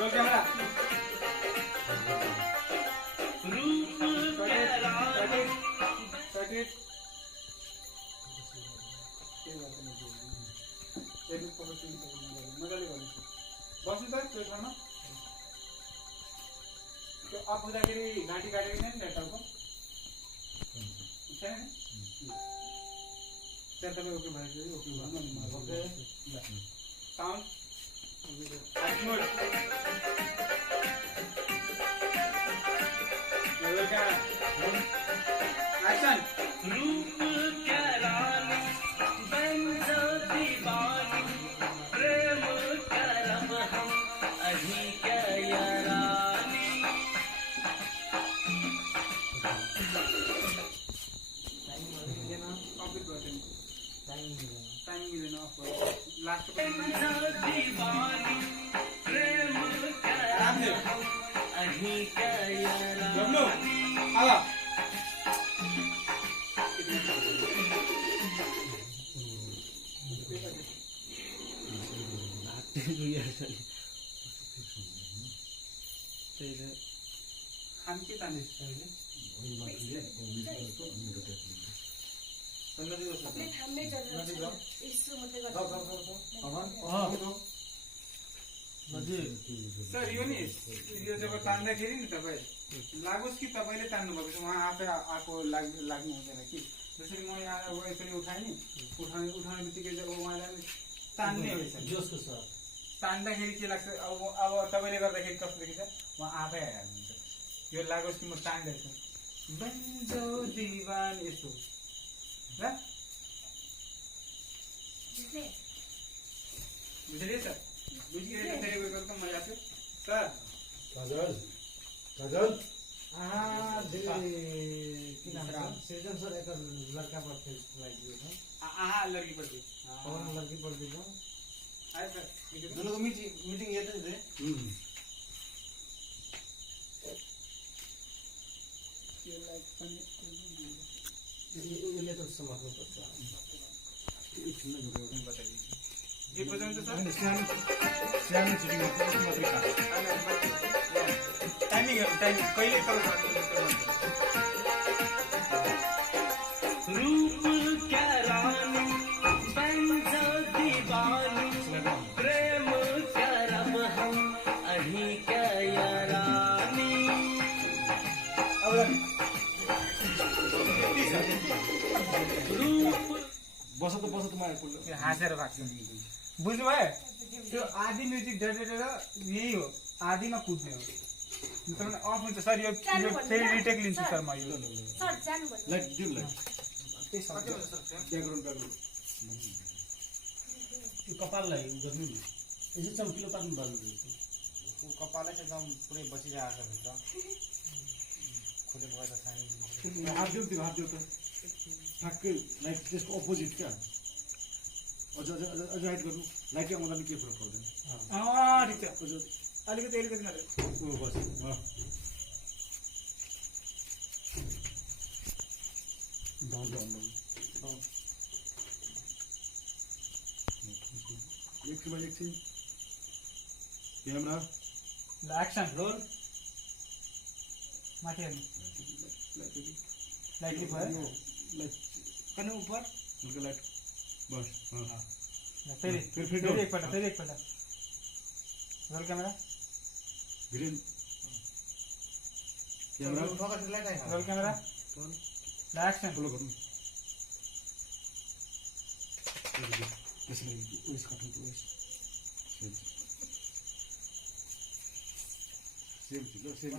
roll camera बस्नु त त्यो ठाउँमा त्यो अफ हुँदाखेरि घाँटी काटेको छैन नि टाउको छैन नि त्यहाँ तपाईँ ओके भएपछि ओके भन्नु नि ओके साउन्ड एक्समोड एक्सन रूप क्या रानी बन जो दीवानी प्रेम करब हम अभी क्या यारानी कम्प्लिट गर्दैन टाइमिङ मिलेन अफ लास्ट दीवानी प्रेम करब हम अभी क्या यारानी आवा खान के तान्दैछ अहिले सर यो नि यो जब तान्दाखेरि नि तपाईँ लागोस् कि तपाईँले तान्नु भएको छ उहाँ आफै आएको लाग्नु हुँदैन कि जसरी म यहाँ अब यसरी उठाएँ नि उठाउने बित्तिकै जब उहाँलाई तान्ने रहेछ तान्दाखेरि के लाग्छ अब तपाईँले गर्दाखेरि कस्तो देखिन्छ उहाँ आफै आइहाल्नुहुन्छ यो लागोस् कि म तान्दैछु बन्जो दिवान यसो ल बुझलिए सर बुझिए फेरि उयो गर्दा मजा आयो सर काजल काजल किन नाम सृजन सर एक लड़का पढ़ते लाइक आहा लड़की पढ़ती कौन लड़की पढ़ती जो आए सर दोनों को मीटिंग ये थे ये लाइक पनि ये तो समाज में पड़ता है ये बजाउनु त सर सानो चिटिङ टाइमिङ कहिले रूप क्या रानी बन जो दीवानी प्रेम करब हम अभी क्या यारानी रूप बस तो माया कुल हाँसेर भाग्छ बुझ्नुभयो त्यो आधी म्युजिक डेडेर यही हो आधीमा कुद्ने हो तपाईँ अफ हुन्छ सर यो फेरि रिटेक लिन्छु सर म यो लाइक ड्यू लाइक ब्याकग्राउन्ड कपाललाई गर्नु नि यसो चम्किलो पार्नु पर्ने कपालै चाहिँ एकदम पुरै बसिरहेको छ भित्र खुलेको भएर सानो हात दियो त ठ्याक्कै लाइक त्यसको अपोजिट क्या अझ राइट गर्नु लाइटै आउँदा पनि केही फरक पर्दैन ठिक छ अलिकति मात्रै बस एकछिन क्यामेरा एक्सन रोल माथि हेर्नु लाइट भयो कने ऊपर हल्का लाइट बस फेरि एकपल्ट roll camera green camera roll camera action follow गर्नु त्यसले उयस काट्नु उयस सेम सेम